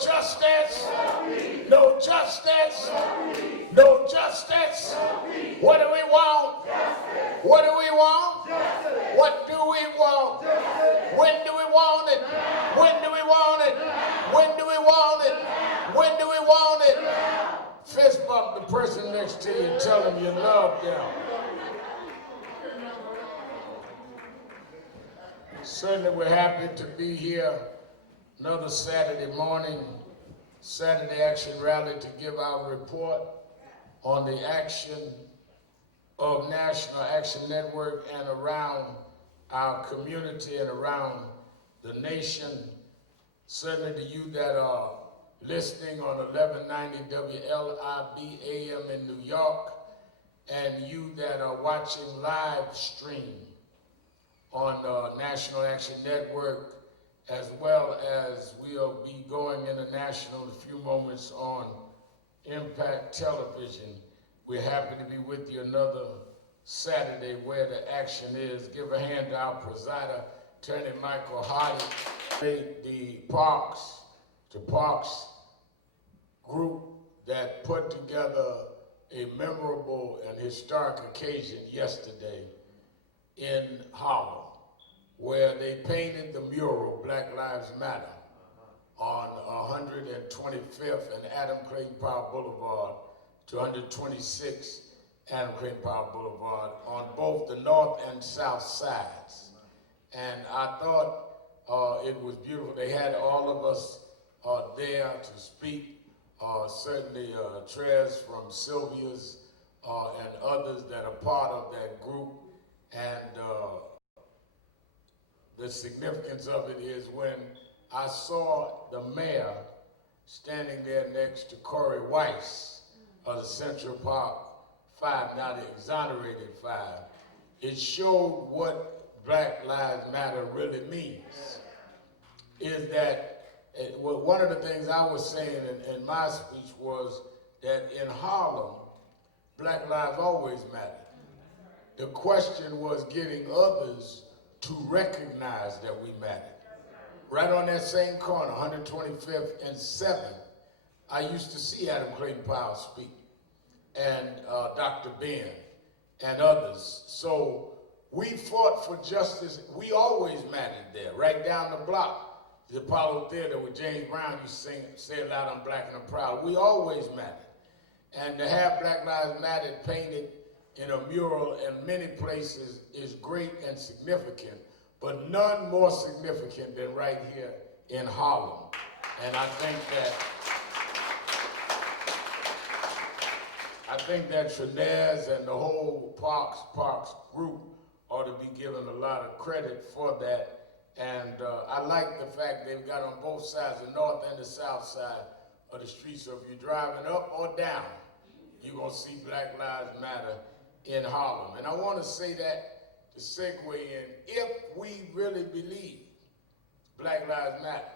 justice. No justice. No justice. What do we want? What do we want? What do we want? When do we want it? When do we want it? When do we want it? When do we want it? Fist bump the person next to you and tell them you love them. Certainly we're happy to be here another Saturday morning, Saturday Action Rally, to give our report on the action of National Action Network and around our community and around the nation. Certainly to you that are listening on 1190 WLIB AM in New York, and you that are watching live stream on National Action Network, as well as we'll be going international in a few moments on Impact Television. We're happy to be with you another Saturday where the action is. Give a hand to our presider, Attorney Michael Hardy. The Parks group that put together a memorable and historic occasion yesterday in Harlem, where they painted the mural Black Lives Matter on 125th and Adam Clayton Powell Boulevard to 126th Adam Clayton Powell Boulevard on both the north and south sides. And I thought it was beautiful. They had all of us there to speak. Certainly Trez from Sylvia's and others that are part of that group. And the significance of it is when I saw the mayor standing there next to Corey Weiss of the Central Park 5, now the exonerated 5, it showed what Black Lives Matter really means. Is that, well, one of the things I was saying in my speech was that in Harlem, Black lives always mattered. The question was getting others to recognize that we mattered. Right on that same corner, 125th and 7th, I used to see Adam Clayton Powell speak, and Dr. Ben, and others. So we fought for justice. We always mattered there, right down the block. The Apollo Theater where James Brown used to say it loud, I'm black and I'm proud. We always mattered. And to have Black Lives Matter painted in a mural in many places is great and significant, but none more significant than right here in Harlem. And I think that Trez and the whole Parks group ought to be given a lot of credit for that. And I like the fact they've got on both sides, the north and the south side of the street. So if you're driving up or down, you're going to see Black Lives Matter in Harlem. And I want to say that to segue in, if we really believe Black Lives Matter.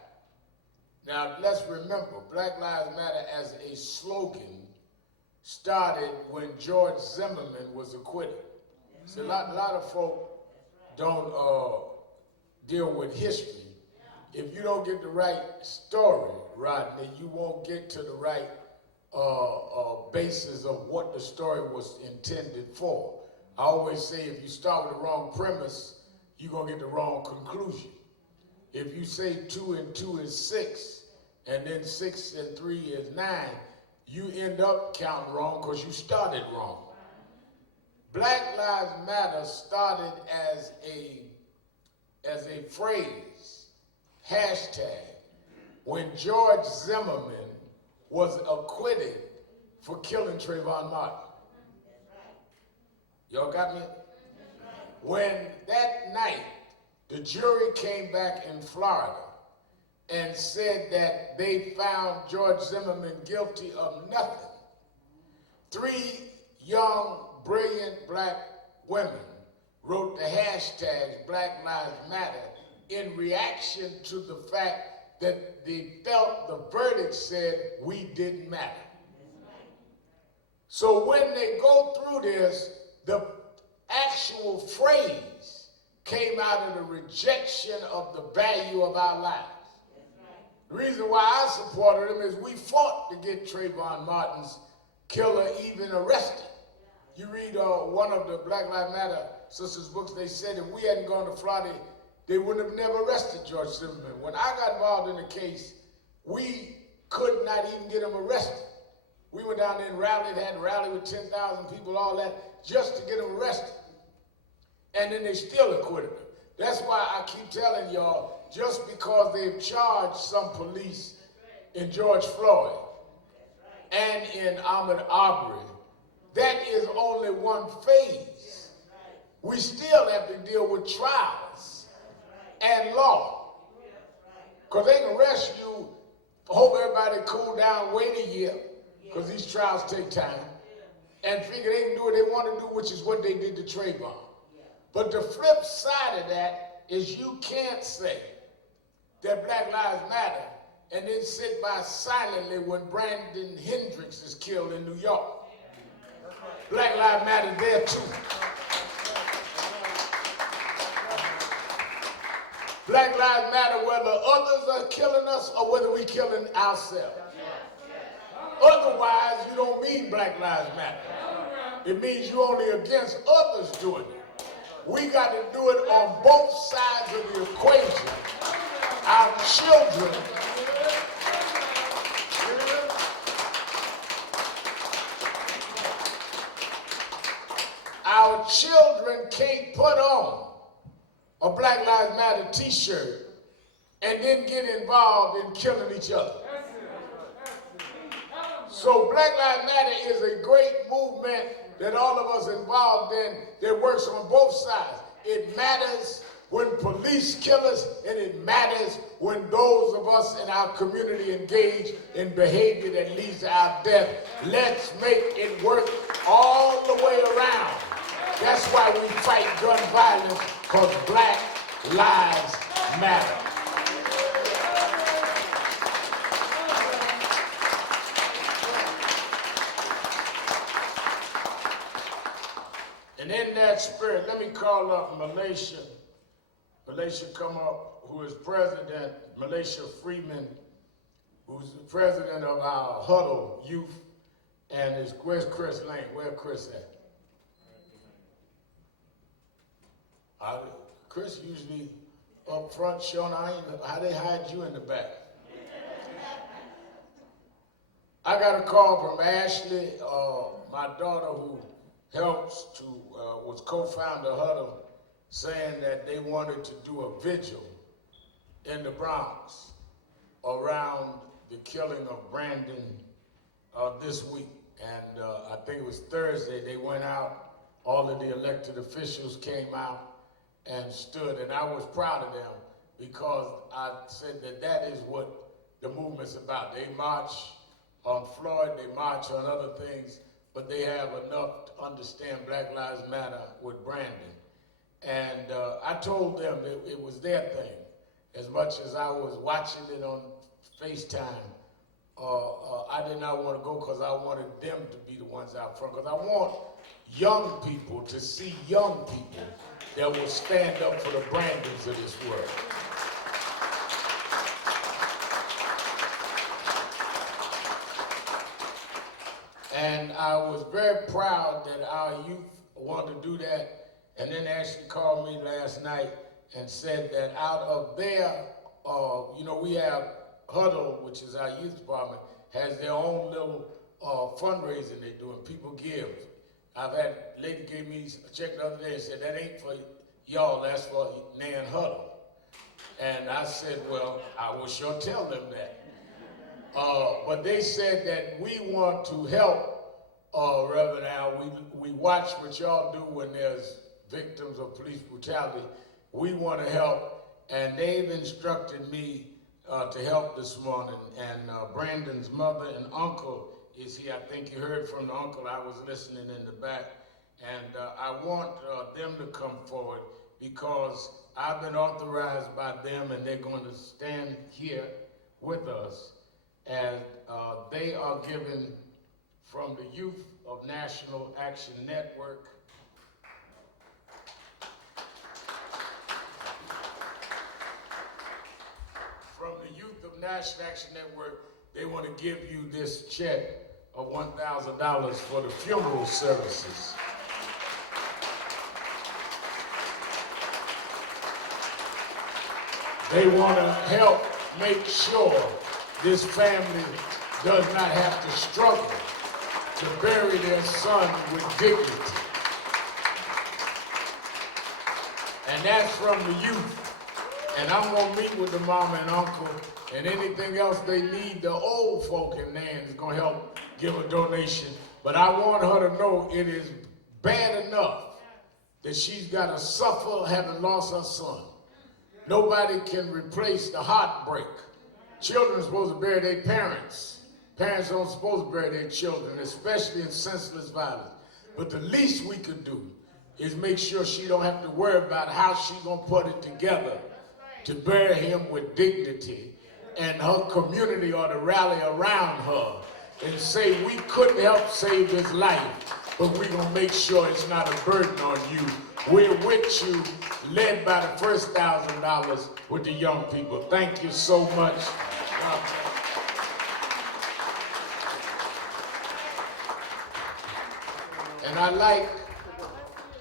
Now, let's remember, Black Lives Matter as a slogan started when George Zimmerman was acquitted. So a lot of folk don't deal with history. If you don't get the right story, Rodney, you won't get to the right basis of what the story was intended for. I always say if you start with the wrong premise, you're going to get the wrong conclusion. If you say 2 and 2 is 6, and then 6 and 3 is 9, you end up counting wrong because you started wrong. Black Lives Matter started as a phrase, hashtag, when George Zimmerman was acquitted for killing Trayvon Martin. Y'all got me? When that night, the jury came back in Florida and said that they found George Zimmerman guilty of nothing. 3 young, brilliant black women wrote the hashtags Black Lives Matter in reaction to the fact that they felt the verdict said we didn't matter. So when they go through this, the actual phrase came out of the rejection of the value of our lives. The reason why I supported him is we fought to get Trayvon Martin's killer even arrested. You read one of the Black Lives Matter sisters' books, they said if we hadn't gone to Florida, they wouldn't have never arrested George Zimmerman. When I got involved in the case, we could not even get him arrested. We went down there and rallied, had a rally with 10,000 people, all that, just to get him arrested. And then they still acquitted him. That's why I keep telling y'all, just because they've charged some police in George Floyd and in Ahmaud Arbery, that is only one phase. We still have to deal with trials and law. Because they can arrest you, hope everybody cool down, wait a year, because these trials take time, and figure they can do what they want to do, which is what they did to Trayvon. But the flip side of that is you can't say that Black Lives Matter and then sit by silently when Brandon Hendricks is killed in New York. Black Lives Matter there too. Black Lives Matter whether others are killing us or whether we're killing ourselves. Otherwise, you don't mean Black Lives Matter. It means you're only against others doing it. We got to do it on both sides of the equation. Our children, can't put on a Black Lives Matter t-shirt and then get involved in killing each other. So Black Lives Matter is a great movement that all of us involved in that works on both sides. It matters when police kill us, and it matters when those of us in our community engage in behavior that leads to our death. Let's make it work all the way around. That's why we fight gun violence, because Black Lives Matter. And in that spirit, let me call up Malaysia. Malaysia come up, who is president, Malaysia Freeman, who's the president of our Huddle Youth, and where's Chris Lane? Where Chris at? Chris usually up front showing how they hide you in the back. I got a call from Ashley, my daughter, who helps to, was co-founder of Huddle, saying that they wanted to do a vigil in the Bronx around the killing of Brandon this week. And I think it was Thursday, they went out, all of the elected officials came out and stood, and I was proud of them because I said that that is what the movement's about. They march on Floyd, they march on other things, but they have enough to understand Black Lives Matter with Brandon. And I told them that it was their thing. As much as I was watching it on FaceTime, I did not want to go because I wanted them to be the ones out front. Because I want young people to see young people that will stand up for the Brandons of this world. And I was very proud that our youth wanted to do that. And then Ashley called me last night and said that out of their, we have Huddle, which is our youth department, has their own little fundraising they do, and people give. I've had a lady gave me a check the other day and said, that ain't for y'all, that's for Nan Huddle. And I said, well, I will sure tell them that. But they said that we want to help, Reverend Al. We watch what y'all do when there's victims of police brutality. We want to help, and they've instructed me to help this morning. And Brandon's mother and uncle is here. I think you heard from the uncle. I was listening in the back. And I want them to come forward because I've been authorized by them, and they're going to stand here with us. And they are given from the Youth of National Action Network. from the Youth of National Action Network, they want to give you this check of $1,000 for the funeral services. They want to help make sure this family does not have to struggle to bury their son with dignity. And that's from the youth. And I'm going to meet with the mama and uncle, and anything else they need, the old folk in there is going to help give a donation. But I want her to know it is bad enough that she's got to suffer having lost her son. Nobody can replace the heartbreak. Children are supposed to bury their parents. Parents aren't supposed to bury their children, especially in senseless violence. But the least we could do is make sure she don't have to worry about how she's going to put it together to bury him with dignity. And her community ought to rally around her and say, we couldn't help save his life, but we're going to make sure it's not a burden on you. We're with you, led by the first $1,000 with the young people. Thank you so much. And I like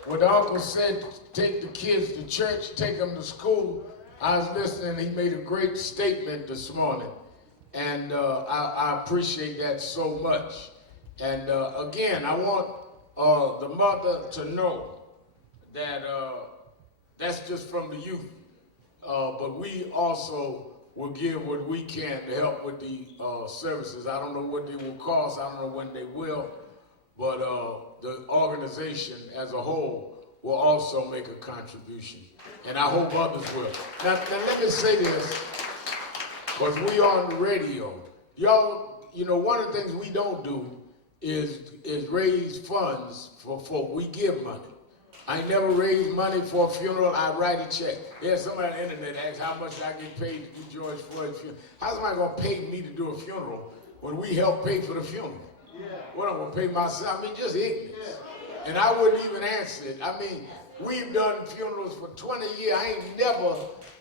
what the uncle said, take the kids to church, take them to school. I was listening, he made a great statement this morning. And I appreciate that so much. And again, I want the mother to know that that's just from the youth. But we also will give what we can to help with the services. I don't know what they will cost, I don't know when they will, but the organization as a whole will also make a contribution. And I hope others will. Now let me say this, because we are on the radio. Y'all, you know, one of the things we don't do is raise funds for folk. We give money. I never raised money for a funeral. I write a check. There's somebody on the internet asks how much I get paid to do George Floyd's funeral. How's somebody going to pay me to do a funeral when we help pay for the funeral? Yeah. What, I'm going to pay myself? I mean, just ignorance. Yeah. And I wouldn't even answer it. I mean, we've done funerals for 20 years. I ain't never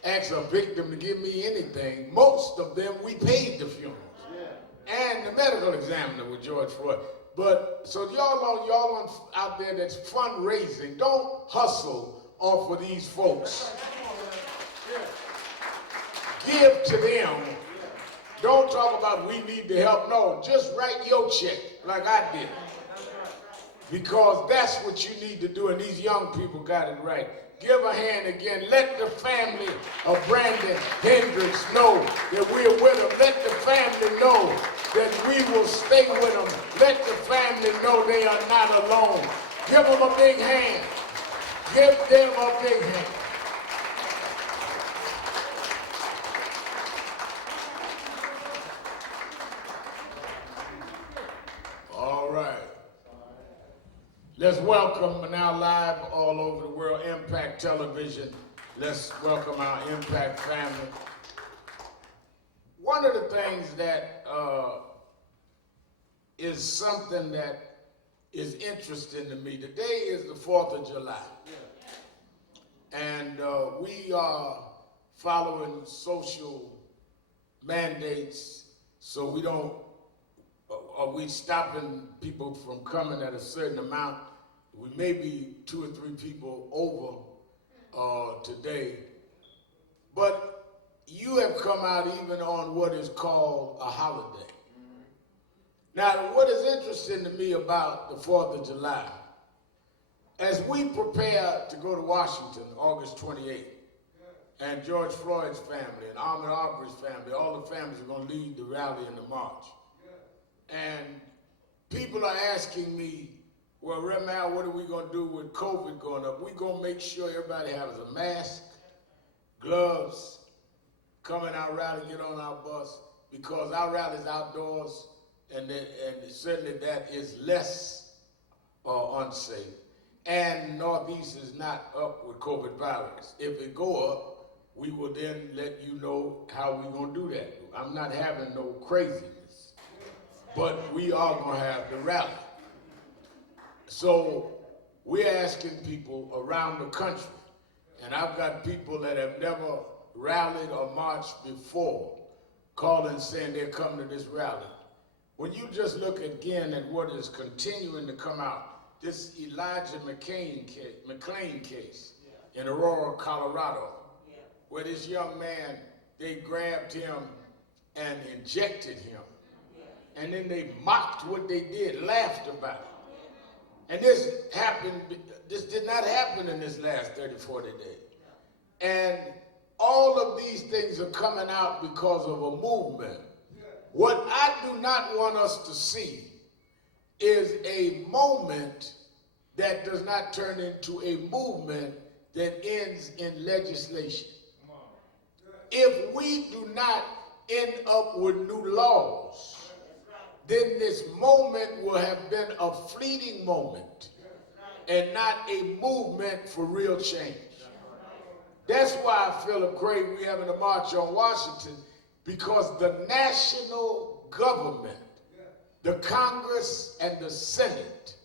asked a victim to give me anything. Most of them, we paid the funerals. Yeah. And the medical examiner with George Floyd. But, so y'all out there that's fundraising, don't hustle off of these folks. Give to them. Don't talk about we need the help. No, just write your check like I did. Because that's what you need to do, and these young people got it right. Give a hand again. Let the family of Brandon Hendricks know that we're with them. Let the family know that we will stay with them. Let the family know they are not alone. Give them a big hand. Give them a big hand. All right. Let's welcome now live all over the world, Impact Television. Let's welcome our Impact family. One of the things that is something that is interesting to me, today is the 4th of July. And we are following social mandates, so we don't, are we stopping people from coming at a certain amount? We may be 2 or 3 people over today, but you have come out even on what is called a holiday. Now, what is interesting to me about the 4th of July, as we prepare to go to Washington August 28th, and George Floyd's family and Ahmaud Arbery's family, all the families are going to lead the rally and the march. And people are asking me, well, Remal, what are we going to do with COVID going up? We're going to make sure everybody has a mask, gloves, come in our rally, get on our bus, because our rally is outdoors, and certainly that is less unsafe. And Northeast is not up with COVID virus. If it go up, we will then let you know how we're going to do that. I'm not having no craziness, but we are going to have the rally. So we're asking people around the country, and I've got people that have never rallied or marched before, calling saying they're coming to this rally. When you just look again at what is continuing to come out, this Elijah McClain case in Aurora, Colorado, where this young man, they grabbed him and injected him. And then they mocked what they did, laughed about it. And this did not happen in this last 30, 40 days. And all of these things are coming out because of a movement. What I do not want us to see is a moment that does not turn into a movement that ends in legislation. If we do not end up with new laws, then this moment will have been a fleeting moment and not a movement for real change. That's why, Philip Craig, we're having a march on Washington, because the national government, the Congress and the Senate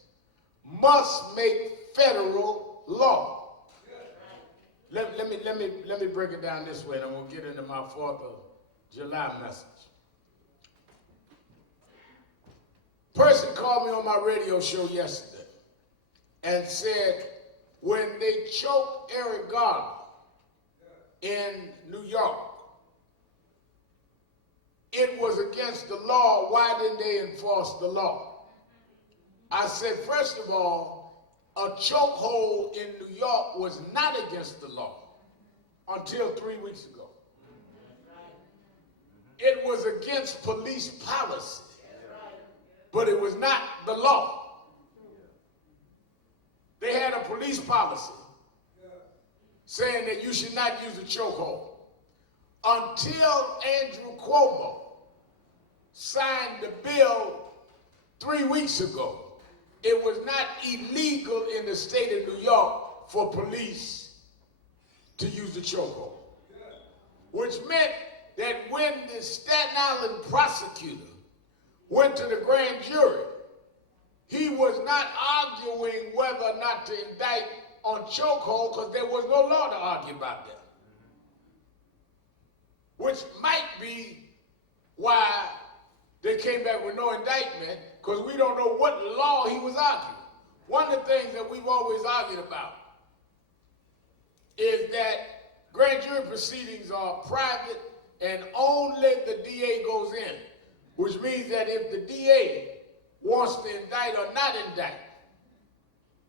must make federal law. Let me break it down this way, and I'm going to get into my 4th of July message. Person called me on my radio show yesterday and said when they choked Eric Garner in New York, it was against the law. Why didn't they enforce the law? I said, first of all, a chokehold in New York was not against the law until 3 weeks ago. It was against police policy, but it was not the law. They had a police policy saying that you should not use a chokehold. Until Andrew Cuomo signed the bill 3 weeks ago, it was not illegal in the state of New York for police to use the chokehold. Which meant that when the Staten Island prosecutor went to the grand jury, he was not arguing whether or not to indict on chokehold because there was no law to argue about that. Which might be why they came back with no indictment, because we don't know what law he was arguing. One of the things that we've always argued about is that grand jury proceedings are private and only the DA goes in, which means that if the DA wants to indict or not indict,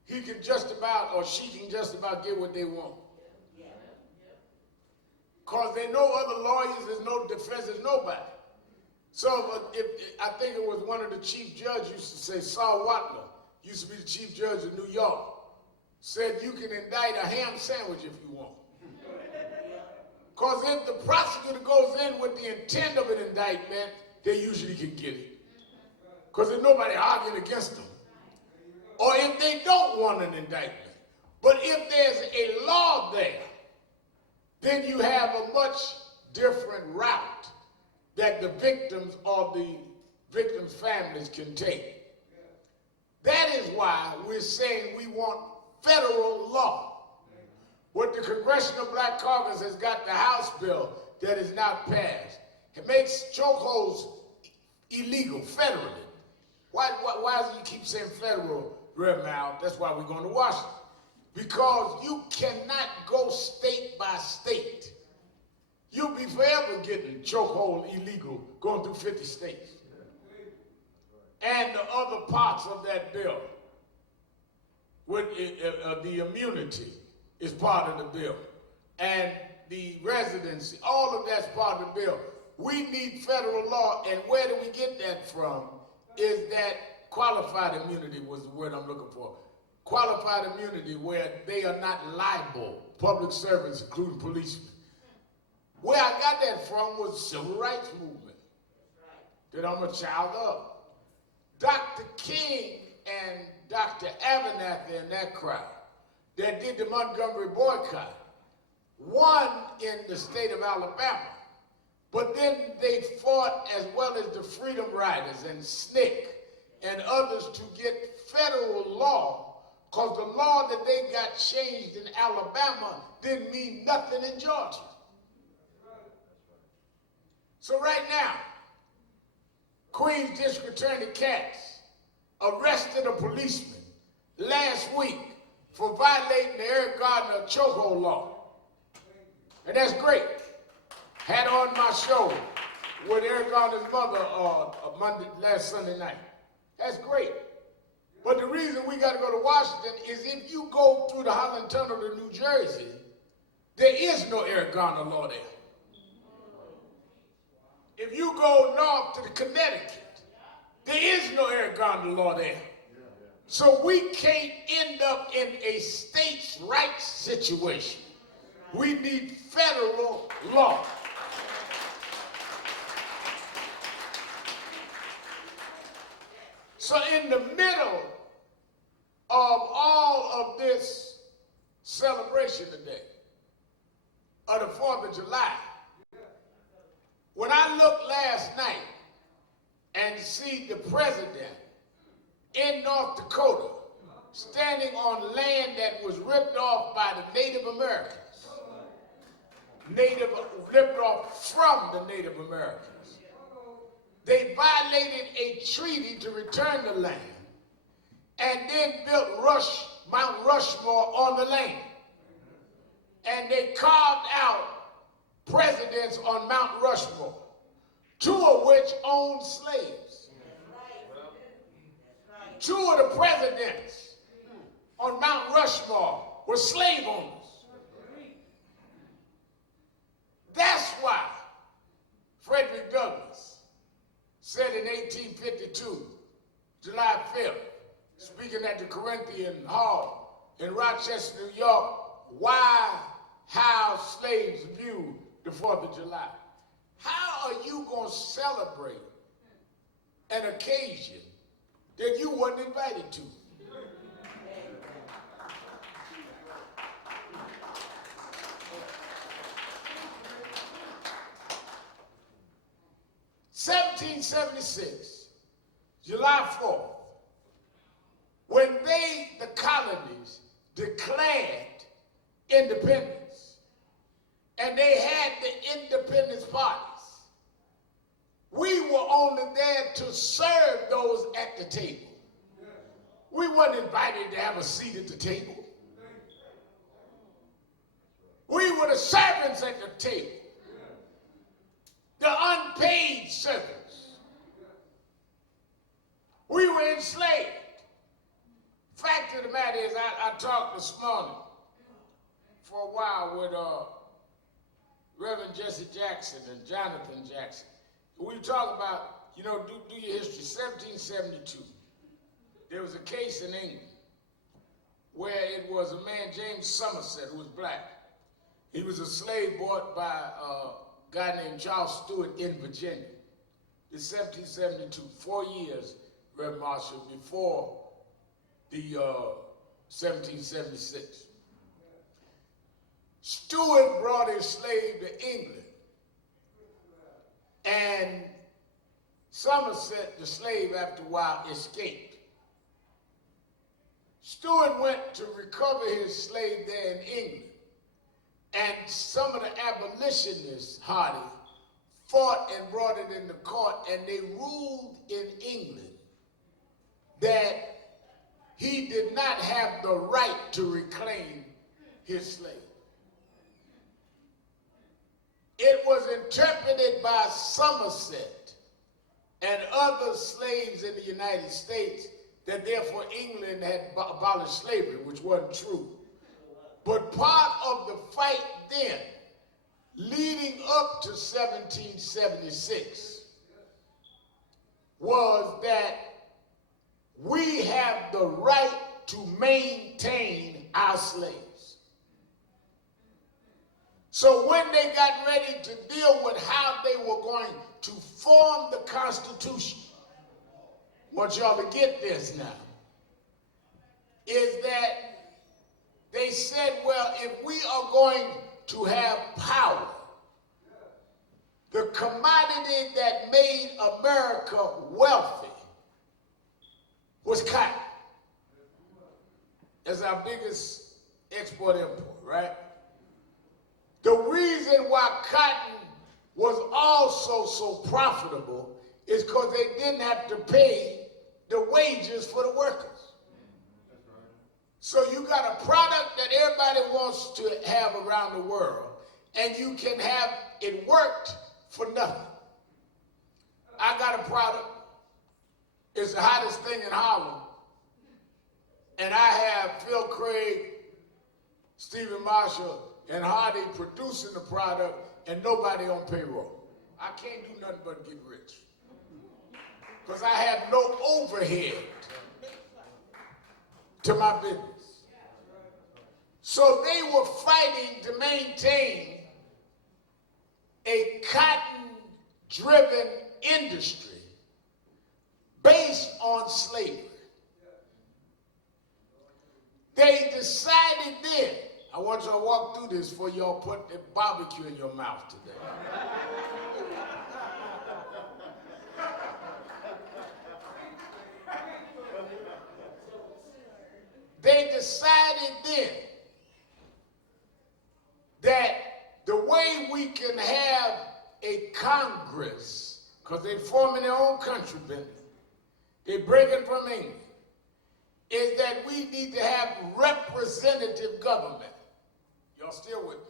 he can just about, or she can just about get what they want. Because there's no other lawyers, there's no defense, there's nobody. So I think it was one of the chief judges used to say, Saul Watler, used to be the chief judge of New York, said you can indict a ham sandwich if you want. Because if the prosecutor goes in with the intent of an indictment, they usually can get it. Because there's nobody arguing against them. Or if they don't want an indictment. But if there's a law there, then you have a much different route that the victims or the victims' families can take. That is why we're saying we want federal law. What the Congressional Black Caucus has got the House bill that is not passed. It makes chokeholds illegal federally. Why do you keep saying federal, Rev. Mal? That's why we're going to Washington. Because you cannot go state by state. You'll be forever getting chokehold illegal going through 50 states. And the other parts of that bill, with the immunity is part of the bill. And the residency, all of that's part of the bill. We need federal law, and where do we get that from? Is that qualified immunity was the word I'm looking for. Qualified immunity where they are not liable, public servants, including policemen. Where I got that from was the civil rights movement that I'm a child of. Dr. King and Dr. Abernathy and that crowd that did the Montgomery boycott won in the state of Alabama, but then they fought as well as the Freedom Riders and SNCC and others to get federal law, because the law that they got changed in Alabama didn't mean nothing in Georgia. So right now, Queens District Attorney Katz arrested a policeman last week for violating the Eric Gardner chokehold law. And that's great. Had on my show with Eric Gardner's mother last Sunday night. That's great. But the reason we got to go to Washington is if you go through the Holland Tunnel to New Jersey, there is no Eric Garner law there. If you go north to the Connecticut, there is no Eric Garner law there. So we can't end up in a states' rights situation. We need federal law. So in the middle of all of this celebration today, of the 4th of July, when I looked last night and see the president in North Dakota standing on land that was ripped off by the Native Americans, ripped off from the Native Americans. They violated a treaty to return the land and then built Mount Rushmore on the land. And they carved out presidents on Mount Rushmore, 2 of which owned slaves. 2 of the presidents on Mount Rushmore were slave owners. That's why Frederick Douglass said in 1852, July 5th, speaking at the Corinthian Hall in Rochester, New York, how slaves view the 4th of July. How are you going to celebrate an occasion that you weren't invited to? (1776), July 4th, when the colonies, declared independence, and they had the independence parties. We were only there to serve those at the table. We weren't invited to have a seat at the table. We were the servants at the table, the unpaid servants. We were enslaved. Fact of the matter is, I talked this morning for a while with Reverend Jesse Jackson and Jonathan Jackson. We talk about, do your history. 1772, there was a case in England where it was a man, James Somerset, who was black. He was a slave bought by a guy named Charles Stewart in Virginia. In 1772, 4 years, Reverend Marshall, before the 1776. Stewart brought his slave to England, and Somerset, the slave, after a while, escaped. Stewart went to recover his slave there in England, and some of the abolitionists, Hardy, fought and brought it into court, and they ruled in England that he did not have the right to reclaim his slave. It was interpreted by Somerset and other slaves in the United States that therefore England had abolished slavery, which wasn't true. But part of the fight then, leading up to 1776, was that we have the right to maintain our slaves. So when they got ready to deal with how they were going to form the Constitution, I want y'all to get this now, is that they said, well, if we are going to have power, the commodity that made America wealthy was cotton. That's our biggest export-import, right? The reason why cotton was also so profitable is because they didn't have to pay the wages for the workers. So you got a product that everybody wants to have around the world, and you can have it worked for nothing. I got a product. It's the hottest thing in Harlem. And I have Phil Craig, Stephen Marshall, and Hardy producing the product, and nobody on payroll. I can't do nothing but get rich. Because I have no overhead to my business. So they were fighting to maintain a cotton-driven industry based on slavery. They decided then, I want you to walk through this before y'all put the barbecue in your mouth today. They decided then that the way we can have a Congress, because they're forming their own country, they're breaking from England, is that we need to have representative government. Y'all still with me?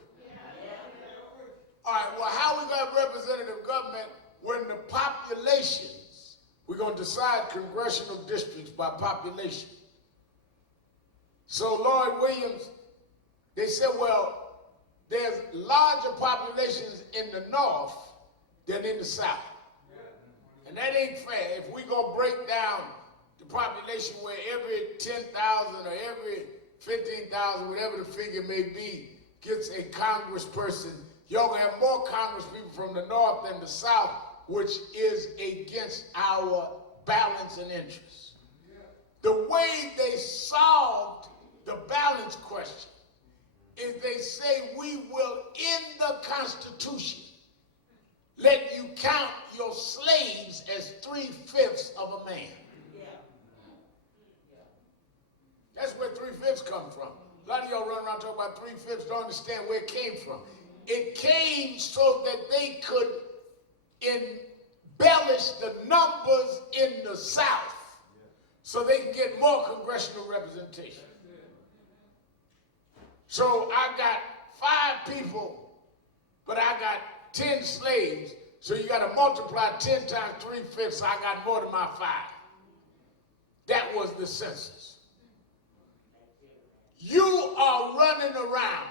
All right, well, how we got representative government when the populations, we're going to decide congressional districts by population. So Lloyd Williams, they said, well, there's larger populations in the north than in the south. And that ain't fair. If we're going to break down the population where every 10,000 or every 15,000, whatever the figure may be, gets a congressperson, y'all gonna have more congresspeople from the north than the south, which is against our balance and interests. The way they solved the balance question is they say we will, in the Constitution, let you count your slaves as 3/5 of a man. That's where 3/5 come from. A lot of y'all run around talking about 3/5, don't understand where it came from. It came so that they could embellish the numbers in the South so they can get more congressional representation. So I got 5 people, but I got 10 slaves, so you got to multiply 10 times 3/5, so I got more than my 5. That was the census. You are running around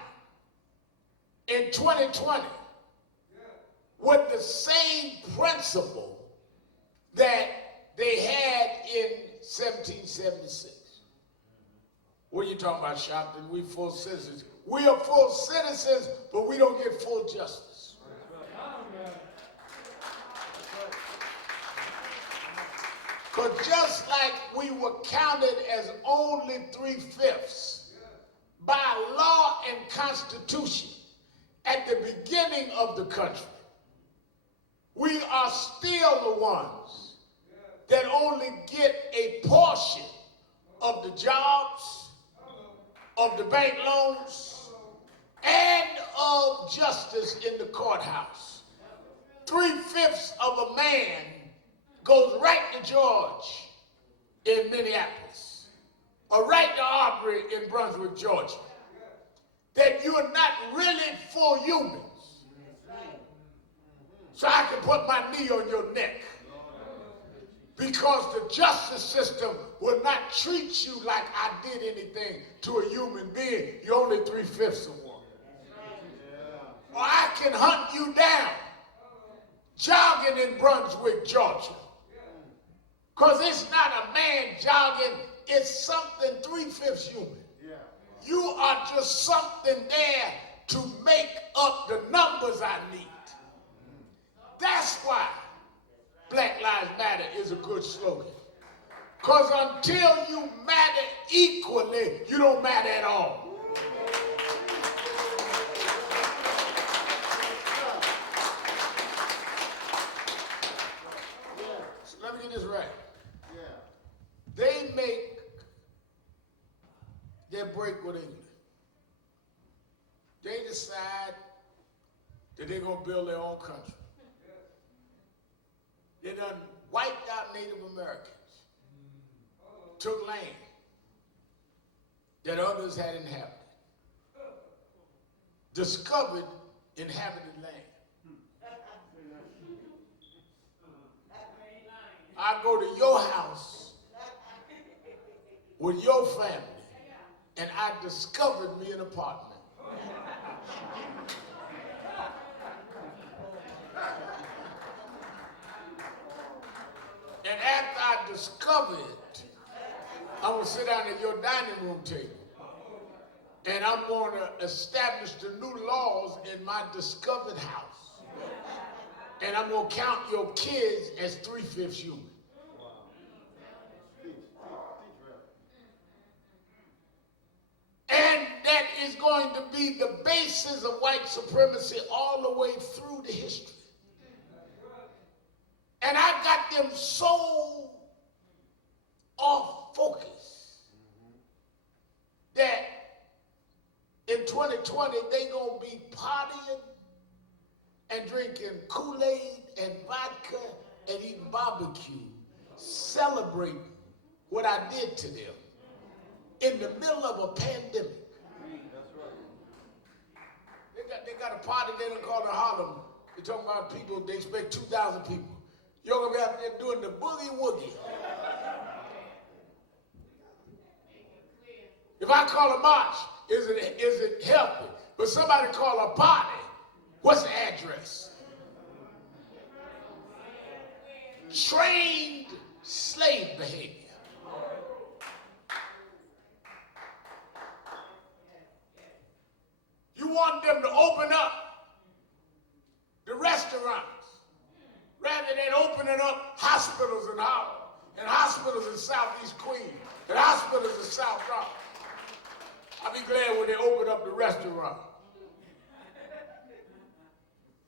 in 2020 with the same principle that they had in 1776. What are you talking about, Shopton? We full citizens. We are full citizens, but we don't get full justice. Because just like we were counted as only 3/5 by law and constitution at the beginning of the country, we are still the ones that only get a portion of the jobs, of the bank loans, and of justice in the courthouse. 3/5 of a man goes right to George in Minneapolis, or right to Aubrey in Brunswick, Georgia. That you are not really full humans. So I can put my knee on your neck. Because the justice system will not treat you like I did anything to a human being. You're only 3/5 of one. Or I can hunt you down jogging in Brunswick, Georgia. Because it's not a man jogging, it's something 3/5 human. You are just something there to make up the numbers I need. That's why Black Lives Matter is a good slogan. Because until you matter equally, you don't matter at all. So let me get this right. They make their break with England. They decide that they're going to build their own country. done wiped out Native Americans, took land that others had inhabited, discovered inhabited land. I go to your house with your family, and I discovered me an apartment. And after I discover it, I'm going to sit down at your dining room table, and I'm going to establish the new laws in my discovered house. And I'm going to count your kids as 3/5 human. And that is going to be the basis of white supremacy all the way through the history. And I got them so off focus that in 2020 they gonna be partying and drinking Kool-Aid and vodka and eating barbecue, celebrating what I did to them in the middle of a pandemic. They got a party they don't call it Harlem. They're talking about people, they expect 2,000 people. You're going to be out there doing the boogie woogie. If I call a march, is it healthy? But somebody call a party, what's the address? Trained slave behavior. You want them to open up the restaurants rather than opening up hospitals in Harlem, and hospitals in Southeast Queens, and hospitals in South Bronx. I'll be glad when they open up the restaurant.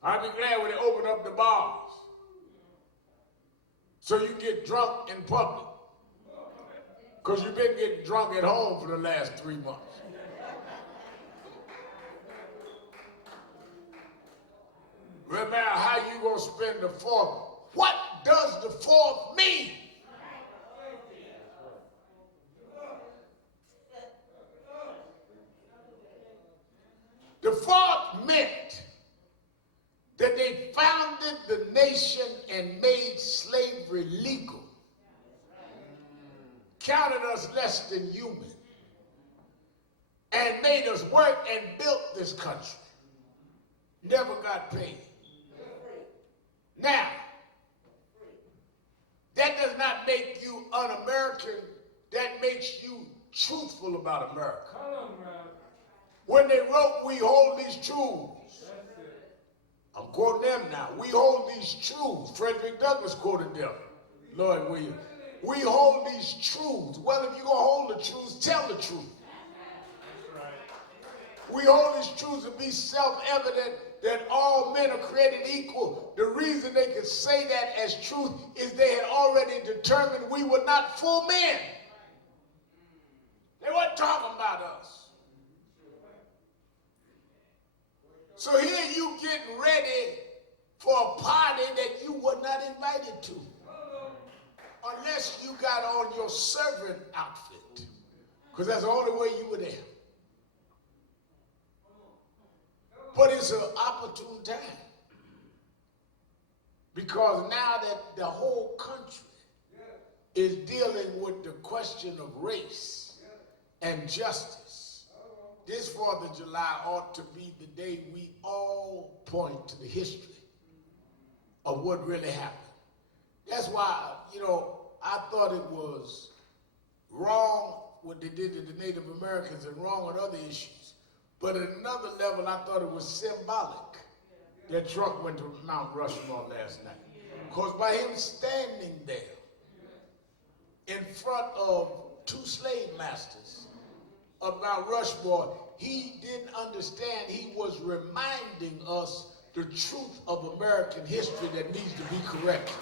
I'll be glad when they open up the bars so you get drunk in public, because you've been getting drunk at home for the last 3 months. Remember how you gonna spend the 4th? What does the 4th mean? The 4th meant that they founded the nation and made slavery legal, counted us less than human, and made us work and built this country. Never got paid. Now, that does not make you un-American. That makes you truthful about America. When they wrote, "We hold these truths," I'm quoting them now. "We hold these truths." Frederick Douglass quoted them. Lloyd Williams. "We hold these truths." Well, if you're going to hold the truths, tell the truth. We hold these truths to be self-evident that all men are created equal. The reason they could say that as truth is they had already determined we were not full men. They weren't talking about us. So here you getting ready for a party that you were not invited to, unless you got on your servant outfit, because that's the only way you were there. But it's an opportune time, because now that the whole country is dealing with the question of race and justice, this 4th of July ought to be the day we all point to the history of what really happened. That's why, I thought it was wrong what they did to the Native Americans and wrong on other issues. But at another level, I thought it was symbolic that Trump went to Mount Rushmore last night. Because by him standing there in front of 2 slave masters of Mount Rushmore, he didn't understand. He was reminding us the truth of American history that needs to be corrected.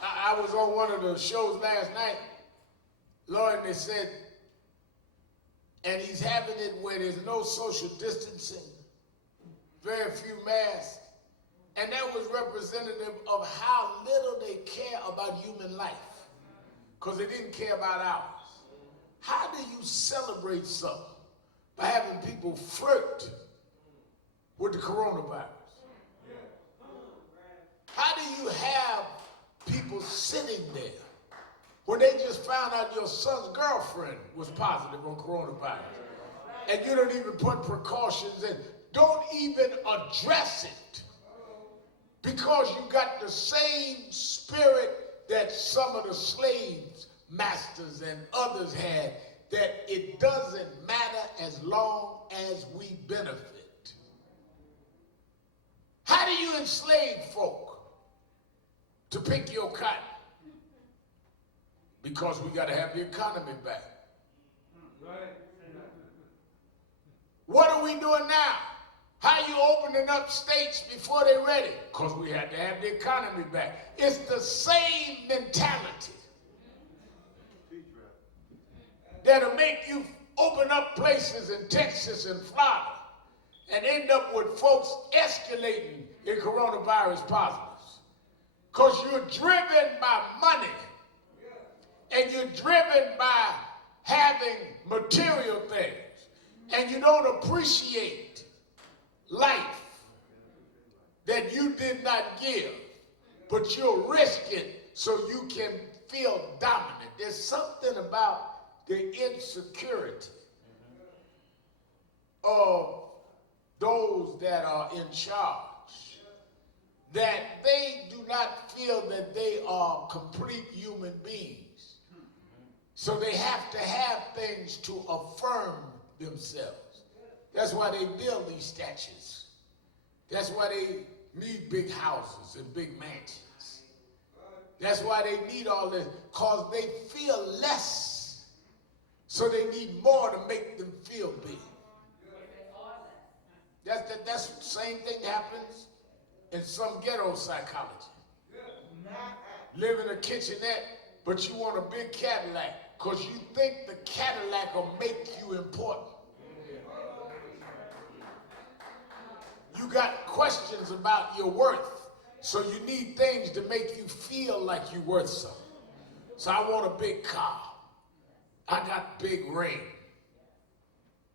I was on one of the shows last night, Lord, they said, and he's having it where there's no social distancing, very few masks, And that was representative of how little they care about human life, because they didn't care about ours. How do you celebrate something by having people flirt with the coronavirus? How do you have people sitting there when they just found out your son's girlfriend was positive on coronavirus, and you don't even put precautions in, don't even address it, because you got the same spirit that some of the slaves masters and others had, that it doesn't matter as long as we benefit. How do you enslave folk to pick your cotton? Because we got to have the economy back. What are we doing now? How you opening up states before they're ready? Because we had to have the economy back. It's the same mentality that'll make you open up places in Texas and Florida and end up with folks escalating in coronavirus positives. Because you're driven by money, and you're driven by having material things, and you don't appreciate life that you did not give, but you'll risk it so you can feel dominant. There's something about the insecurity of those that are in charge, that they do not feel that they are complete human beings. So they have to have things to affirm themselves. That's why they build these statues. That's why they need big houses and big mansions. That's why they need all this, because they feel less. So they need more to make them feel big. That's the same thing happens in some ghetto psychology. Live in a kitchenette, but you want a big Cadillac because you think the Cadillac will make you important. You got questions about your worth, so you need things to make you feel like you're worth something. So I want a big car. I got big ring.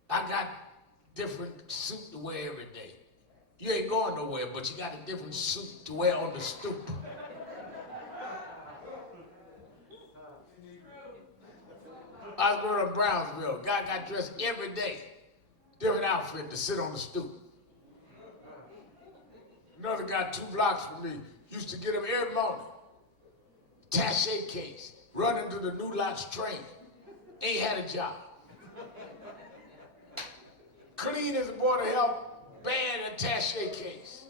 I got different suit to wear every day. You ain't going nowhere, but you got a different suit to wear on the stoop. I was growing up in Brownsville. Guy got dressed every day, different outfit to sit on the stoop. Another guy 2 blocks from me used to get him every morning. Attaché case, run into the New Lots train. Ain't had a job. Clean as a board of health, bad attaché case.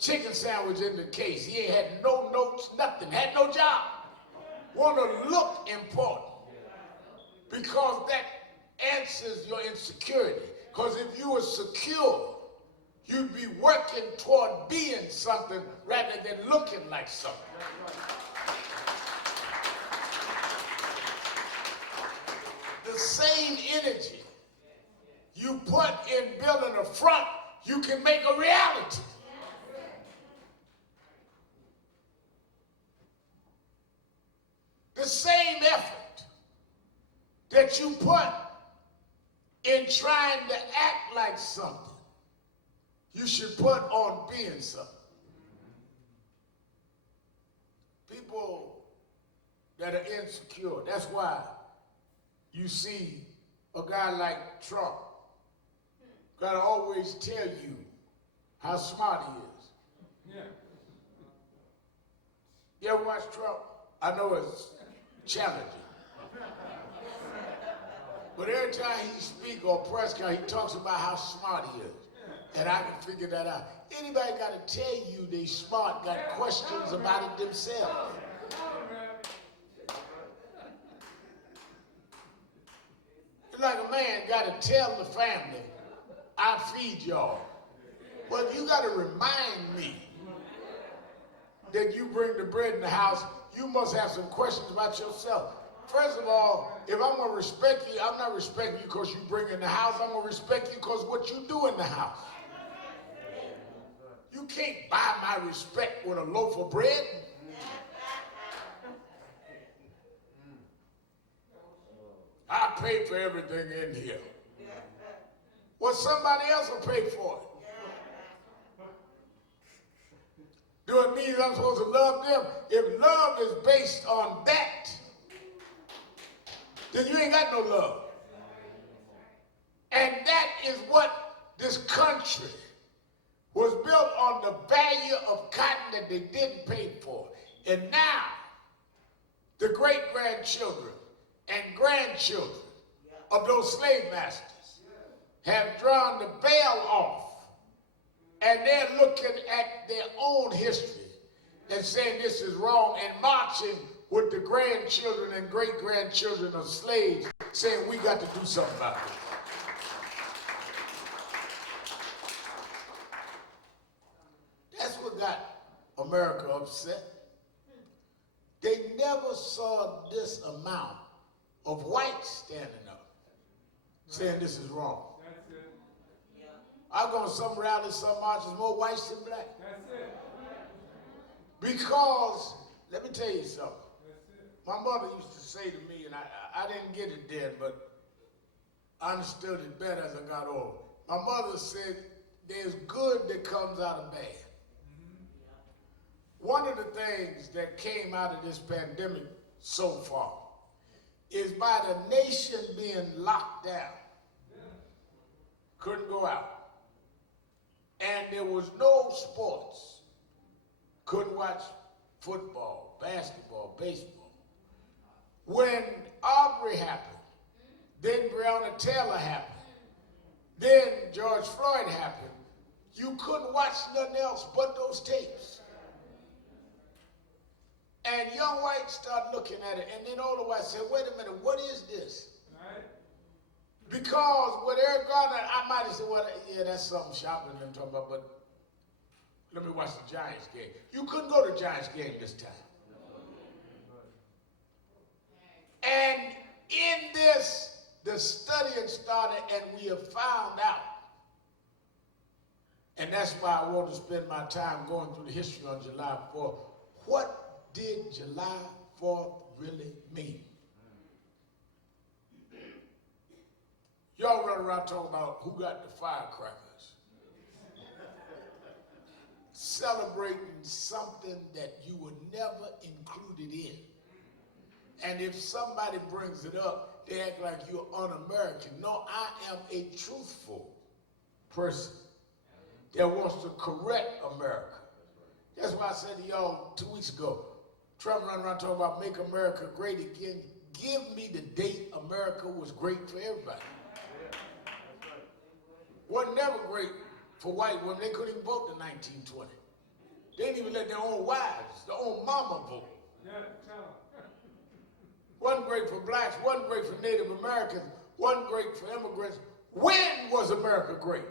Chicken sandwich in the case. He ain't had no notes, nothing. Had no job. Want to look important. Because that answers your insecurity. Because if you were secure, you'd be working toward being something rather than looking like something. The same energy you put in building a front, you can make a reality. The same effort that you put in trying to act like something, you should put on being something. People that are insecure, that's why you see a guy like Trump gotta always tell you how smart he is. Yeah. You ever watch Trump? I know it's challenging. But every time he speaks or press conference, he talks about how smart he is. And I can figure that out. Anybody got to tell you they smart, got questions about it themselves. It's like a man got to tell the family, I feed y'all. Well, you got to remind me that you bring the bread in the house, you must have some questions about yourself. First of all, if I'm going to respect you, I'm not respecting you because you bring in the house. I'm going to respect you because what you do in the house. You can't buy my respect with a loaf of bread. I pay for everything in here. Well, somebody else will pay for it. Do it mean I'm supposed to love them? If love is based on that, then you ain't got no love. And that is what this country was built on, the value of cotton that they didn't pay for. And now, the great-grandchildren and grandchildren of those slave masters have drawn the veil off, and they're looking at their own history and saying this is wrong, and marching with the grandchildren and great-grandchildren of slaves, saying we got to do something about this. That's what got America upset. They never saw this amount of whites standing up, saying this is wrong. That's it. I've gone to some rallies, some marches, more whites than black. That's it. Because, let me tell you something. That's it. My mother used to say to me, and I didn't get it then, but I understood it better as I got older. My mother said, there's good that comes out of bad. One of the things that came out of this pandemic so far is by the nation being locked down. Couldn't go out. And there was no sports. Couldn't watch football, basketball, baseball. When Aubrey happened, then Breonna Taylor happened, then George Floyd happened, you couldn't watch nothing else but those tapes. And young whites start looking at it, and then older whites said, wait a minute, what is this? Right. Because with Eric Garner, I might have said, well, yeah, that's something shopping I'm talking about, but let me watch the Giants game. You couldn't go to the Giants game this time. And in this, the studying started, and we have found out, and that's why I want to spend my time going through the history on July 4th. What did July 4th really mean? Y'all run around talking about who got the firecrackers. Celebrating something that you were never included in. And if somebody brings it up, they act like you're un-American. No, I am a truthful person that wants to correct America. That's why I said to y'all 2 weeks ago, Trump running around talking about make America great again. Give me the date America was great for everybody. Wasn't never great for white women. They couldn't even vote in 1920. They didn't even let their own wives, their own mama vote. Yeah, tell them. Wasn't great for blacks, wasn't great for Native Americans, wasn't great for immigrants. When was America great?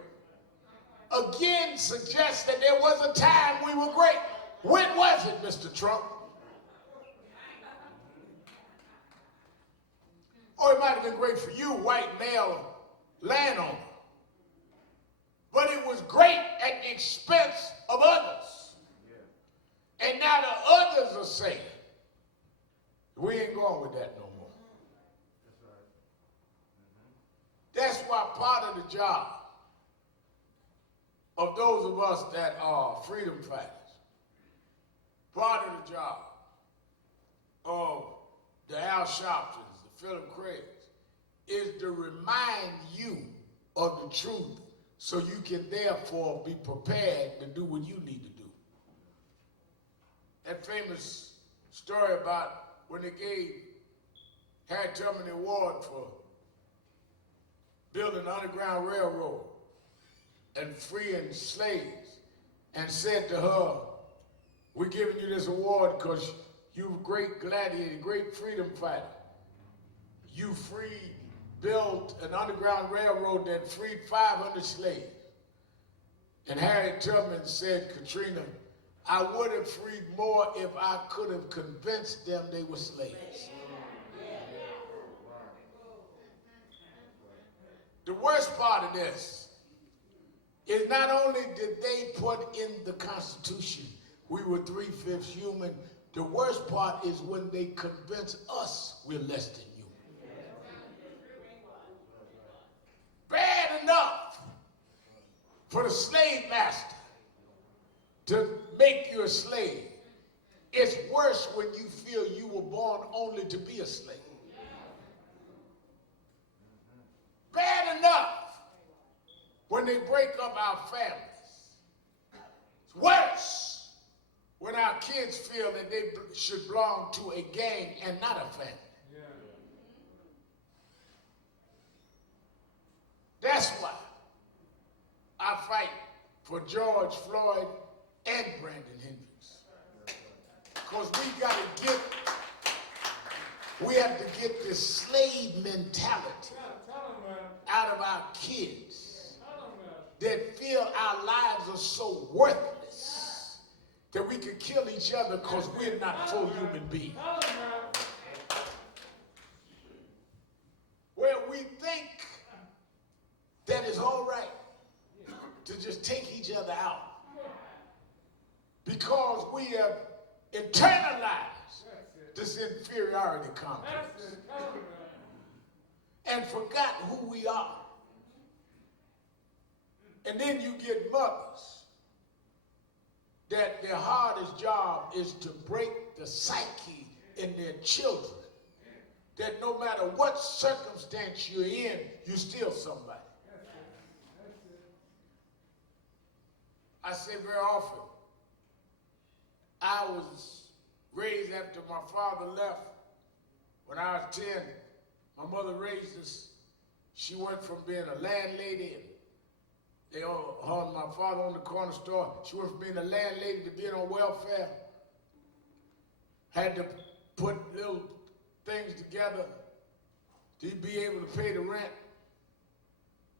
Again suggests that there was a time we were great. When was it, Mr. Trump? Or it might have been great for you, white male landowner. But it was great at the expense of others. And now the others are saying, we ain't going with that no more. That's why part of the job of those of us that are freedom fighters, part of the job of the Al Sharptons, the Philip Craigs, is to remind you of the truth so you can therefore be prepared to do what you need to do. That famous story about when they gave Harriet Tubman the award for building the Underground Railroad and freeing slaves, and said to her, we're giving you this award because you're a great gladiator, great freedom fighter. You built an underground railroad that freed 500 slaves. And Harriet Tubman said, Katrina, I would have freed more if I could have convinced them they were slaves. The worst part of this is not only did they put in the Constitution, we were 3/5 human, the worst part is when they convince us we're less than human. Bad enough for the slave master to make you a slave. It's worse when you feel you were born only to be a slave. Bad enough when they break up our families. It's worse when our kids feel that they should belong to a gang and not a family. Yeah. That's why I fight for George Floyd and Brandon Hendricks. Because we have to get this slave mentality Tell him, man. out of our kids Tell him, man. that feel our lives are so worthless that we could kill each other because we're not full human beings. Tell him, man. Where we think that it's all right to just take each other out because we have internalized this inferiority complex That's it. Tell him, man. and forgot who we are. And then you get mothers that their hardest job is to break the psyche in their children, that no matter what circumstance you're in, you're still somebody. I say very often, I was raised after my father left. When I was 10, my mother raised us. She went from being a landlady, and they all hauled my father on the corner store. She went from being a landlady to being on welfare. Had to put little things together to be able to pay the rent.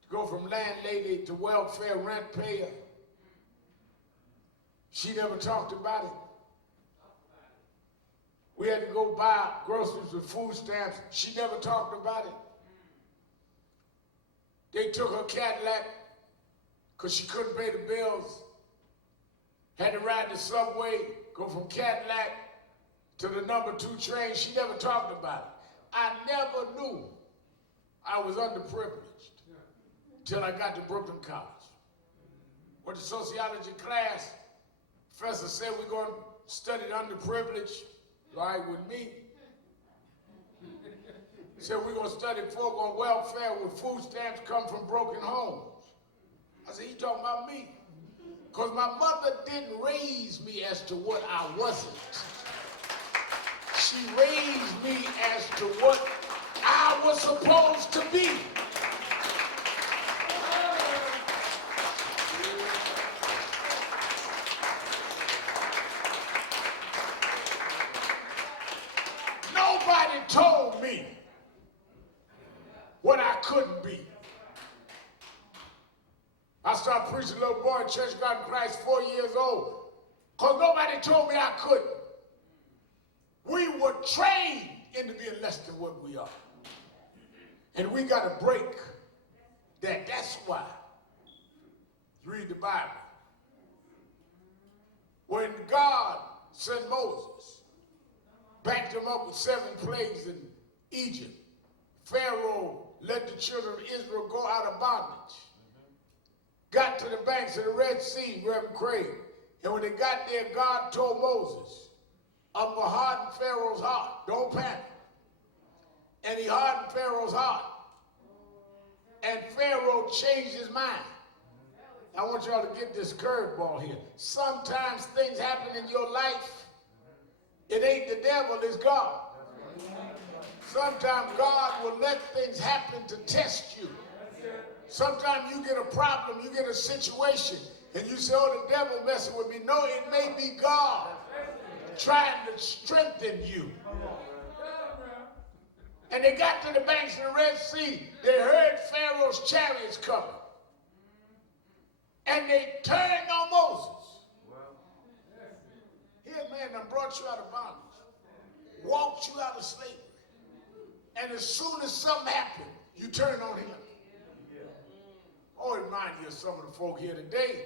To go from landlady to welfare rent payer. She never talked about it. We had to go buy groceries with food stamps. She never talked about it. They took her Cadillac because she couldn't pay the bills. Had to ride the subway, go from Cadillac to the number 2 train. She never talked about it. I never knew I was underprivileged until I got to Brooklyn College. Went to sociology class. Professor said we're going to study the underprivileged. Right with me. Said we're going to study folk on welfare with food stamps come from broken homes. I said, he talking about me. Because my mother didn't raise me as to what I wasn't. She raised me as to what I was supposed to be. Nobody told me what I couldn't be. I started preaching a little boy in Church of God in Christ 4 years old because nobody told me I couldn't. We were trained into being less than what we are. And we got to break that. That's why you read the Bible. When God sent Moses, backed him up with 7 plagues in Egypt, Pharaoh let the children of Israel go out of bondage. Got to the banks of the Red Sea, Reverend Craig. And when they got there, God told Moses, I'm going to harden Pharaoh's heart. Don't panic. And he hardened Pharaoh's heart. And Pharaoh changed his mind. I want y'all to get this curveball here. Sometimes things happen in your life. It ain't the devil, it's God. Sometimes God will let things happen to test you. Sometimes you get a problem, you get a situation, and you say, oh, the devil messing with me. No, it may be God trying to strengthen you. And they got to the banks of the Red Sea. They heard Pharaoh's chariots coming. And they turned on Moses. Here, man, done brought you out of bondage. Walked you out of slavery. And as soon as something happened, you turn on him. Oh, it remind you of some of the folk here today.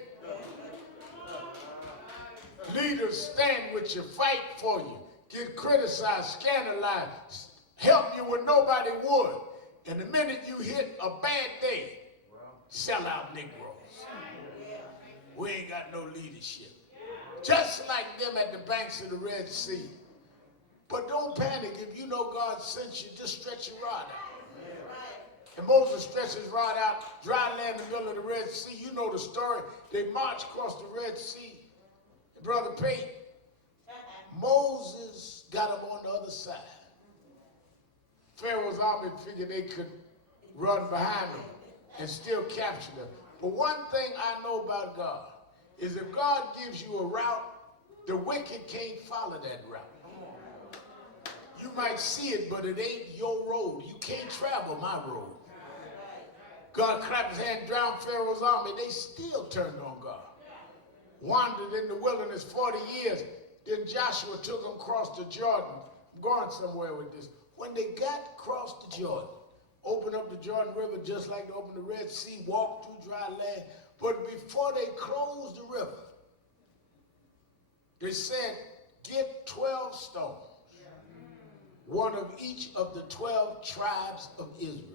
Leaders stand with you, fight for you, get criticized, scandalized, help you when nobody would. And the minute you hit a bad day, sell out Negroes. We ain't got no leadership. Just like them at the banks of the Red Sea. But don't panic. If you know God sent you, just stretch your rod out. And Moses stretched his rod out, dry land in the middle of the Red Sea. You know the story. They marched across the Red Sea. And Brother Pate, Moses got them on the other side. Pharaoh's army figured they could run behind them and still capture them. But one thing I know about God is if God gives you a route, the wicked can't follow that route. You might see it, but it ain't your road. You can't travel my road. God clapped his hand, drowned Pharaoh's army. They still turned on God. Wandered in the wilderness 40 years. Then Joshua took them across the Jordan. I'm going somewhere with this. When they got across the Jordan, opened up the Jordan River just like they opened the Red Sea, walked through dry land. But before they closed the river, they said, get 12 stones, one of each of the 12 tribes of Israel.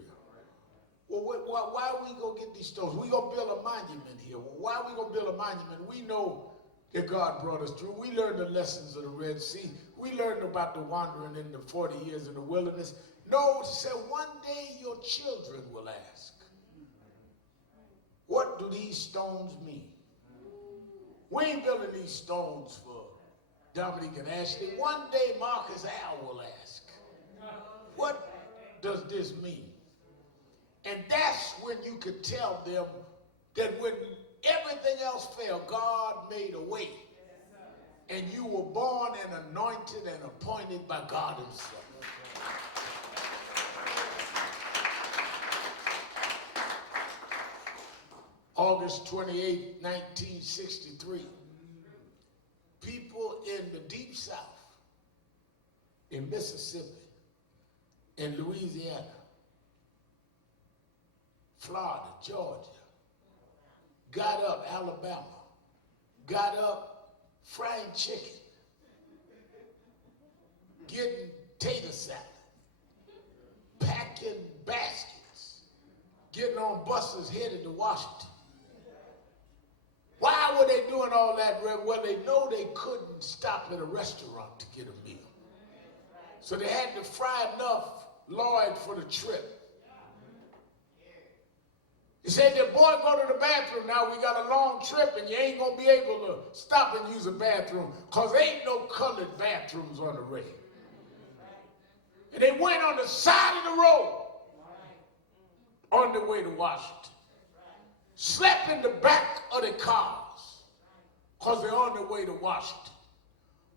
Well, why are we going to get these stones? We're going to build a monument here. Well, why are we going to build a monument? We know that God brought us through. We learned the lessons of the Red Sea. We learned about the wandering in the 40 years in the wilderness. No, it said one day your children will ask, what do these stones mean? We ain't building these stones for Dominique and Ashley. One day Marcus Al will ask, what does this mean? And that's when you could tell them that when everything else failed, God made a way. And you were born and anointed and appointed by God himself. August 28, 1963. People in the Deep South, in Mississippi, in Louisiana, Florida, Georgia, got up, Alabama, got up frying chicken, getting tater salad, packing baskets, getting on buses headed to Washington. Why were they doing all that? Well, they know they couldn't stop at a restaurant to get a meal. So they had to fry enough Lloyd for the trip. He said, "The boy, go to the bathroom now. We got a long trip and you ain't going to be able to stop and use a bathroom because there ain't no colored bathrooms on the rail." And they went on the side of the road on the way to Washington. Slept in the back of the cars because they're on their way to Washington.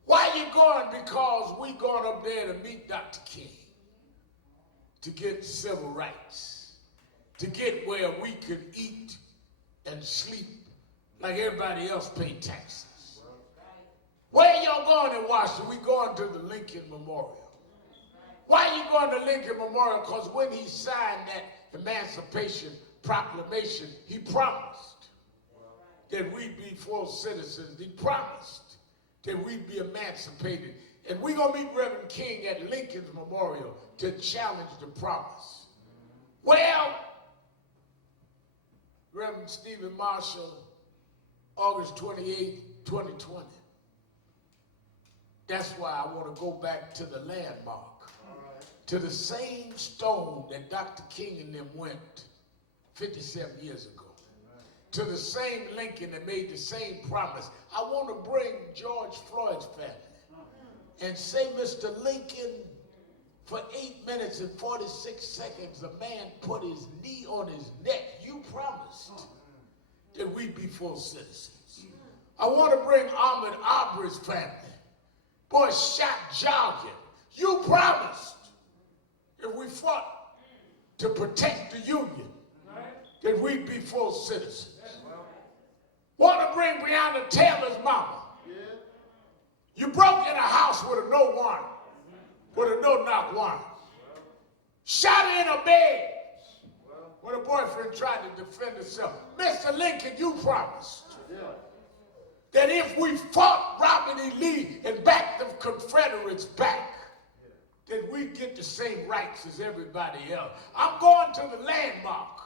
Why are you going? Because we going up there to meet Dr. King, to get civil rights, to get where we could eat and sleep like everybody else pay taxes. Where y'all going in Washington? We going to the Lincoln Memorial. Why are you going to Lincoln Memorial? Because when he signed that Emancipation Proclamation, he promised that we'd be full citizens. He promised that we'd be emancipated. And we're going to meet Reverend King at Lincoln's Memorial to challenge the promise. Well, Reverend Stephen Marshall, August 28, 2020. That's why I want to go back to the landmark, to the same stone that Dr. King and them went 57 years ago, to the same Lincoln that made the same promise. I want to bring George Floyd's family and say, Mr. Lincoln, for 8 minutes and 46 seconds, a man put his knee on his neck. You promised that we'd be full citizens. I want to bring Ahmaud Arbery's family. Boy, shot jogging. You promised if we fought to protect the Union that we'd be full citizens. Want to bring Breonna Taylor's mama. You broke in a house with a no warrant, with a no-knock warrant. Shot her in her bed when a boyfriend tried to defend himself. Mr. Lincoln, you promised that if we fought Robert E. Lee and backed the Confederates back, that we'd get the same rights as everybody else. I'm going to the landmark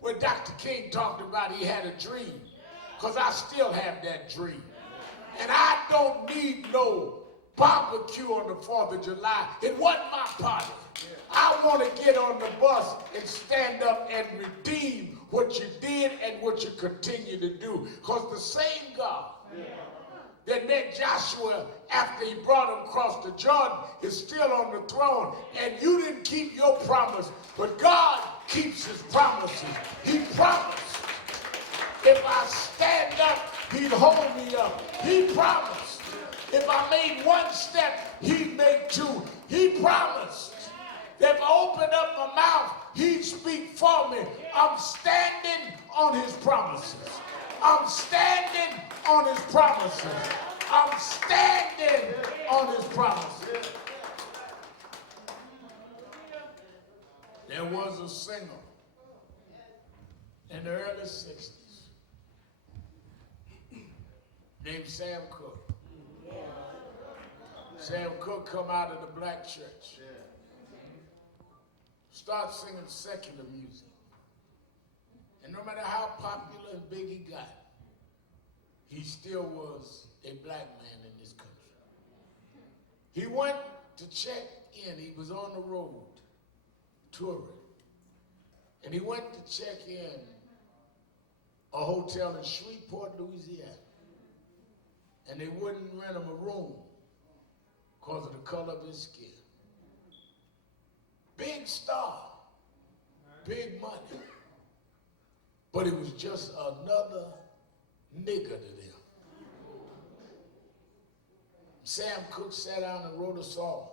where Dr. King talked about he had a dream, because I still have that dream. And I don't need no barbecue on the 4th of July. It wasn't my party. I want to get on the bus and stand up and redeem what you did and what you continue to do. Because the same God that met Joshua after he brought him across the Jordan is still on the throne. And you didn't keep your promise, but God keeps his promises. He promised if I stand up, he'd hold me up. He promised if I made one step, he'd make two. He promised that if I opened up my mouth, he'd speak for me. I'm standing on his promises. I'm standing on his promises. I'm standing on his promises. There was a singer in the early 60s named Sam Cooke. Sam Cooke come out of the black church. Start singing secular music. And no matter how popular and big he got, he still was a black man in this country. He went to check in. He was on the road touring. And he went to check in a hotel in Shreveport, Louisiana. And they wouldn't rent him a room because of the color of his skin. Big star, big money. But it was just another nigger to them. Sam Cooke sat down and wrote a song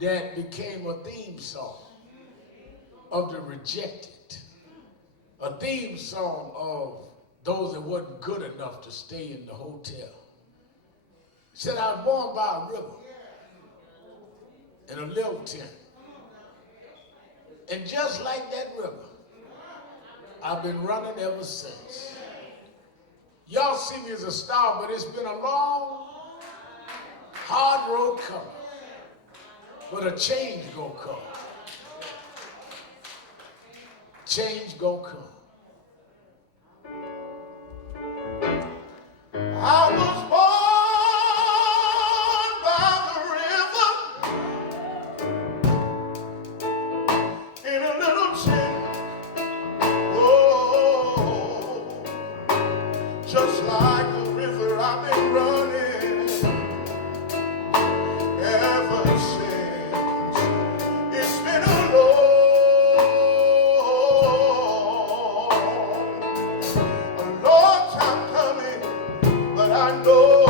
that became a theme song of the rejected, a theme song of those that wasn't good enough to stay in the hotel. He said, I was born by a river in a little tent. And just like that river, I've been running ever since. Y'all see me as a star, but it's been a long, hard road coming. But a change gonna come. Change gonna come. I was born by the river in a little tent. Oh, just like the river I've been running ever since. It's been a long time coming, but I know